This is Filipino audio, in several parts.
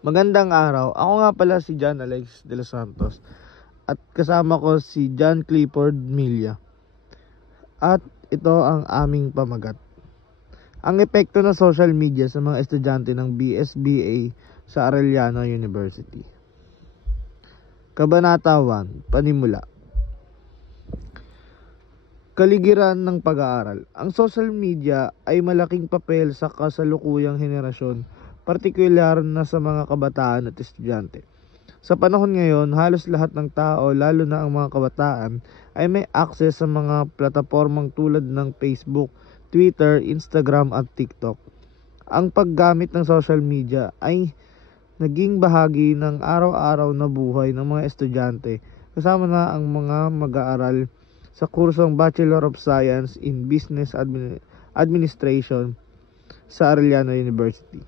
Magandang araw. Ako nga pala si John Alex de los Santos at kasama ko si John Clifford Milla. At ito ang aming pamagat. Ang epekto ng social media sa mga estudyante ng BSBA sa Arellano University. Kabanata 1, Panimula. Kaligiran ng pag-aaral. Ang social media ay malaking papel sa kasalukuyang henerasyon, partikular na sa mga kabataan at estudyante. Sa panahon ngayon, halos lahat ng tao, lalo na ang mga kabataan, ay may access sa mga platapormang tulad ng Facebook, Twitter, Instagram at TikTok. Ang paggamit ng social media ay naging bahagi ng araw-araw na buhay ng mga estudyante, kasama na ang mga mag-aaral sa kursong Bachelor of Science in Business Administration sa Arellano University.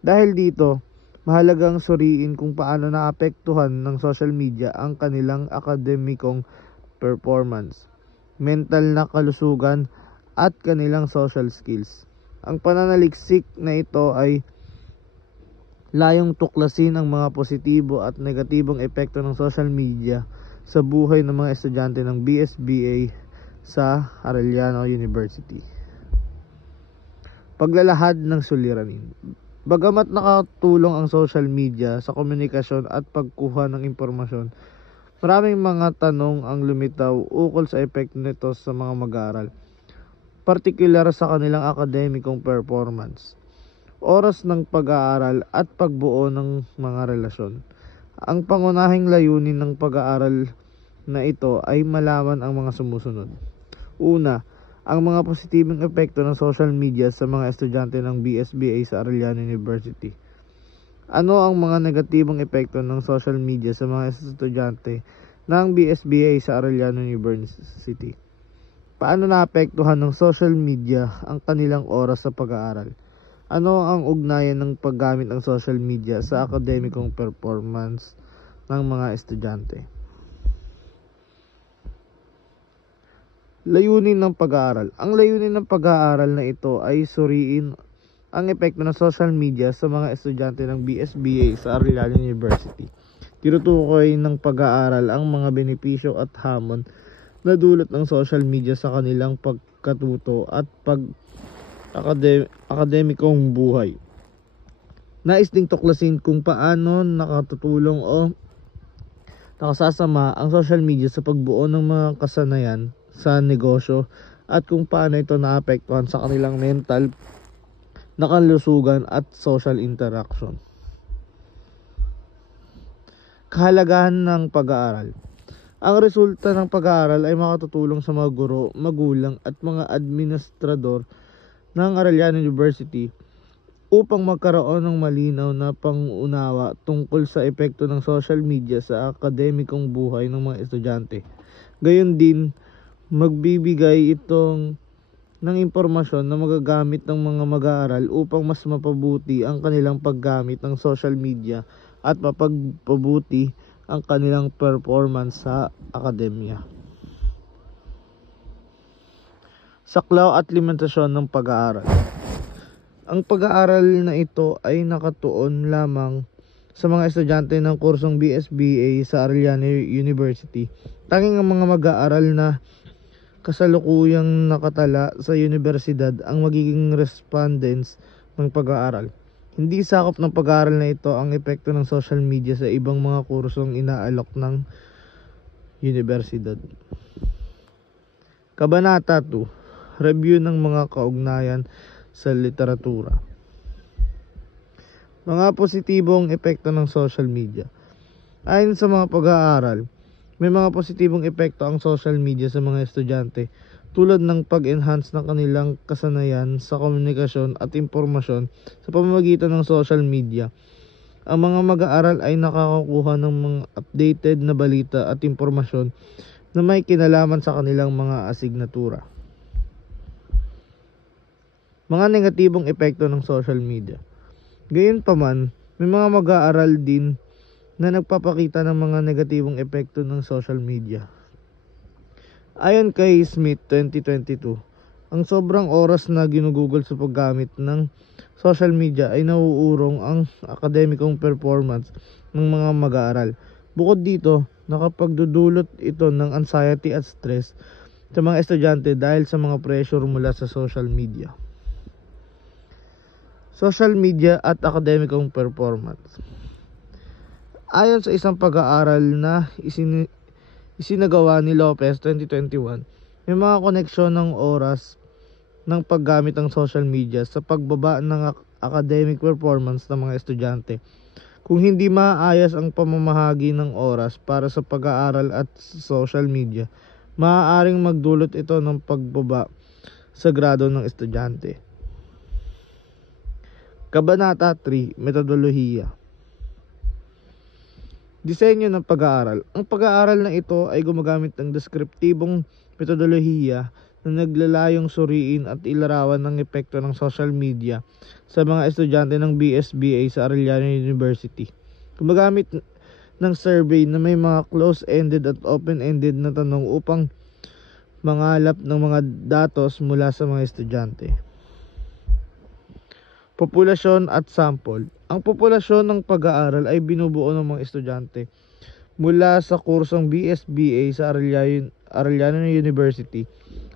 Dahil dito, mahalagang suriin kung paano naapektuhan ng social media ang kanilang akademikong performance, mental na kalusugan at kanilang social skills. Ang pananaliksik na ito ay layong tuklasin ang mga positibo at negatibong epekto ng social media sa buhay ng mga estudyante ng BSBA sa Arellano University. Paglalahad ng suliranin. Bagamat nakatulong ang social media sa komunikasyon at pagkuha ng impormasyon, maraming mga tanong ang lumitaw ukol sa epekto nito sa mga mag-aaral, partikular sa kanilang akademikong performance, oras ng pag-aaral at pagbuo ng mga relasyon. Ang pangunahing layunin ng pag-aaral na ito ay malaman ang mga sumusunod. Una, ang mga positibong epekto ng social media sa mga estudyante ng BSBA sa Arellano University. Ano ang mga negatibong epekto ng social media sa mga estudyante ng BSBA sa Arellano University? Paano naapektuhan ng social media ang kanilang oras sa pag-aaral? Ano ang ugnayan ng paggamit ng social media sa akademikong performance ng mga estudyante? Layunin ng pag-aaral. Ang layunin ng pag-aaral na ito ay suriin ang epekto ng social media sa mga estudyante ng BSBA sa Arellano University. Tinutukoy ng pag-aaral ang mga benepisyo at hamon na dulot ng social media sa kanilang pagkatuto at akademikong buhay. Nais ding tuklasin kung paano nakatutulong o nakasasama ang social media sa pagbuo ng mga kasanayan sa negosyo at kung paano ito naapektuhan sa kanilang mental na kalusugan at social interaction. Kahalagahan ng pag-aaral. Ang resulta ng pag-aaral ay makatutulong sa mga guro, magulang at mga administrador ng Arellano University upang magkaroon ng malinaw na pangunawa tungkol sa epekto ng social media sa akademikong buhay ng mga estudyante. Gayon din, magbibigay itong ng impormasyon na magagamit ng mga mag-aaral upang mas mapabuti ang kanilang paggamit ng social media at mapagpabuti ang kanilang performance sa akademya. Saklaw at limitasyon ng pag-aaral. Ang pag-aaral na ito ay nakatuon lamang sa mga estudyante ng kursong BSBA sa Arellano University. Tanging ang mga mag-aaral na kasalukuyang nakatala sa universidad ang magiging respondents ng pag-aaral. Hindi sakop ng pag-aaral na ito ang epekto ng social media sa ibang mga kursong inaalok ng universidad. Kabanata 2, Review ng mga kaugnayan sa literatura. Mga positibong epekto ng social media. Ayon sa mga pag-aaral, may mga positibong epekto ang social media sa mga estudyante tulad ng pag-enhance ng kanilang kasanayan sa komunikasyon at impormasyon sa pamamagitan ng social media. Ang mga mag-aaral ay nakakakuha ng mga updated na balita at impormasyon na may kinalaman sa kanilang mga asignatura. Mga negatibong epekto ng social media. Gayunpaman, may mga mag-aaral din na nagpapakita ng mga negatibong epekto ng social media. Ayon kay Smith 2022, Ang sobrang oras na ginugugol sa paggamit ng social media ay nauurong ang akademikong performance ng mga mag-aaral. Bukod dito, nakapagdudulot ito ng anxiety at stress sa mga estudyante dahil sa mga pressure mula sa social media. Social media at akademikong performance. Ayon sa isang pag-aaral na isinagawa ni Lopez 2021, may mga koneksyon ng oras ng paggamit ng social media sa pagbaba ng academic performance ng mga estudyante. Kung hindi maayos ang pamamahagi ng oras para sa pag-aaral at social media, maaaring magdulot ito ng pagbaba sa grado ng estudyante. Kabanata 3, Metodolohiya. Disenyo ng pag-aaral. Ang pag-aaral na ito ay gumagamit ng deskriptibong metodolohiya na naglalayong suriin at ilarawan ng epekto ng social media sa mga estudyante ng BSBA sa Arellano University. Gumagamit ng survey na may mga close-ended at open-ended na tanong upang mangalap ng mga datos mula sa mga estudyante. Populasyon at sample. Ang populasyon ng pag-aaral ay binubuo ng mga estudyante mula sa kursong BSBA sa Arellano University.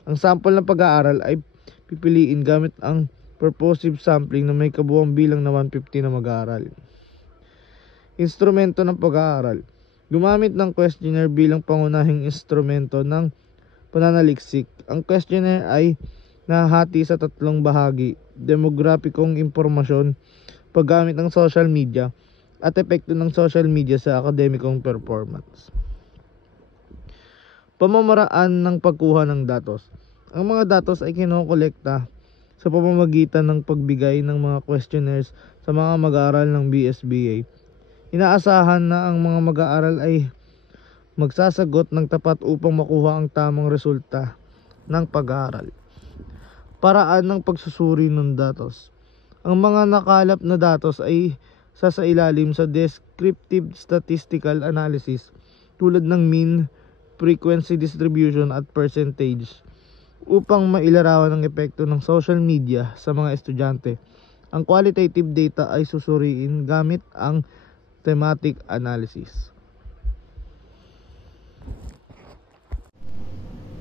Ang sample ng pag-aaral ay pipiliin gamit ang purposive sampling na may kabuuang bilang na 150 na mag-aaral. Instrumento ng pag-aaral. Gumamit ng questionnaire bilang pangunahing instrumento ng pananaliksik. Ang questionnaire ay nahati sa tatlong bahagi: demograpikong impormasyon, paggamit ng social media, at epekto ng social media sa akademikong performance. Pamamaraan ng pagkuha ng datos. Ang mga datos ay kinokolekta sa pamamagitan ng pagbigay ng mga questionnaires sa mga mag-aaral ng BSBA. Inaasahan na ang mga mag-aaral ay magsasagot ng tapat upang makuha ang tamang resulta ng pag-aaral. Paraan ng pagsusuri ng datos. Ang mga nakalap na datos ay sasailalim sa descriptive statistical analysis tulad ng mean, frequency distribution at percentage upang mailarawan ang epekto ng social media sa mga estudyante. Ang qualitative data ay susuriin gamit ang thematic analysis.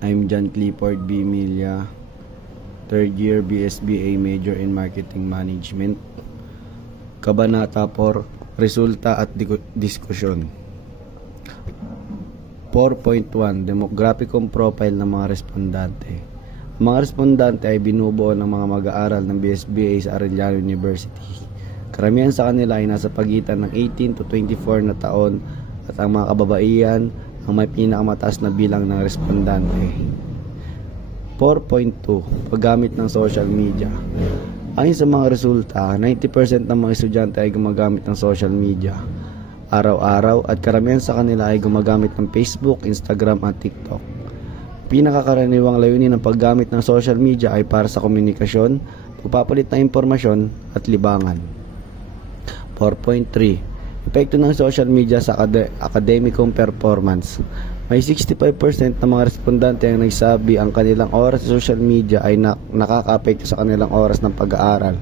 I'm John Clifford B. Milia, third year BSBA major in Marketing Management. Kabanata 4, Resulta at Diskusyon. 4.1 Demographicong profile ng mga respondante. Ang mga respondante ay binubuo ng mga mag-aaral ng BSBA sa Arellano University. Karamihan sa kanila ay nasa pagitan ng 18 to 24 na taon at ang mga kababaihan ang may pinakamataas na bilang ng respondante. 4.2 Paggamit ng social media. Ayon sa mga resulta, 90% ng mga estudyante ay gumagamit ng social media araw-araw at karamihan sa kanila ay gumagamit ng Facebook, Instagram at TikTok. Pinakakaraniwang layunin ng paggamit ng social media ay para sa komunikasyon, pagpapalit ng impormasyon at libangan. 4.3 Epekto ng social media sa akademikong performance. May 65% ng mga respondente ang nagsabi ang kanilang oras sa social media ay nakaka-apekto sa kanilang oras ng pag-aaral.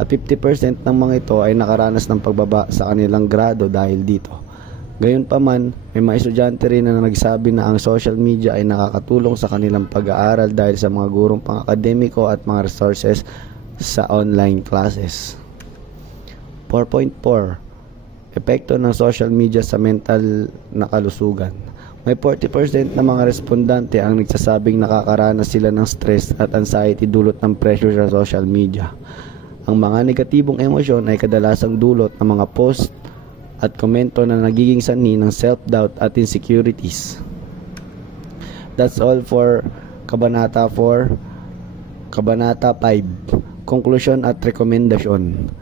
At 50% ng mga ito ay nakaranas ng pagbaba sa kanilang grado dahil dito. Gayunpaman, may mga estudyante rin na nagsabi na ang social media ay nakakatulong sa kanilang pag-aaral dahil sa mga gurong pang-akademiko at mga resources sa online classes. 4.4 Epekto ng social media sa mental na kalusugan. May 40% ng mga respondante ang nagsasabing nakakaranas sila ng stress at anxiety dulot ng pressure sa social media. Ang mga negatibong emosyon ay kadalasang dulot ng mga post at komento na nagiging sanhi ng self-doubt at insecurities. That's all for Kabanata 4. Kabanata 5. Konklusyon at rekomendasyon.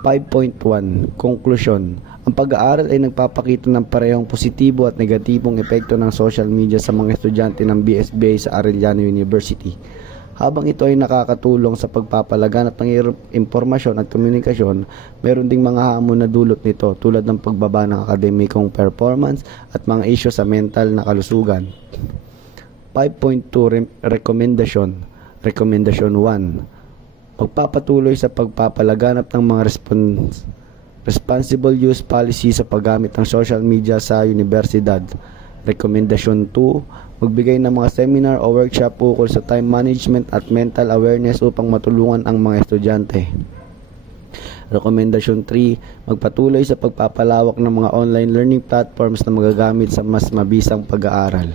5.1 Konklusyon. Ang pag-aaral ay nagpapakita ng parehong positibo at negatibong epekto ng social media sa mga estudyante ng BSBA sa Arellano University. Habang ito ay nakakatulong sa pagpapalaganap ng impormasyon at komunikasyon, meron ding mga hamon na dulot nito tulad ng pagbaba ng akademikong performance at mga isyu sa mental na kalusugan. 5.2 Rekomendasyon. Rekomendasyon 1. Magpapatuloy sa pagpapalaganap ng mga responsible use policy sa paggamit ng social media sa universidad. Rekomendasyon 2. Magbigay ng mga seminar o workshop ukol sa time management at mental awareness upang matulungan ang mga estudyante. Rekomendasyon 3. Magpatuloy sa pagpapalawak ng mga online learning platforms na magagamit sa mas mabisang pag-aaral.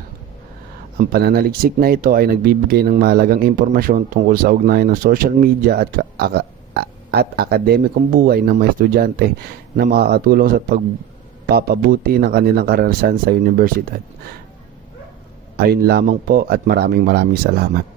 Ang pananaliksik na ito ay nagbibigay ng mahalagang impormasyon tungkol sa ugnayan ng social media at akademikong buhay ng mga estudyante na makakatulong sa pagpapabuti ng kanilang karanasan sa universidad. Ayun lamang po at maraming salamat.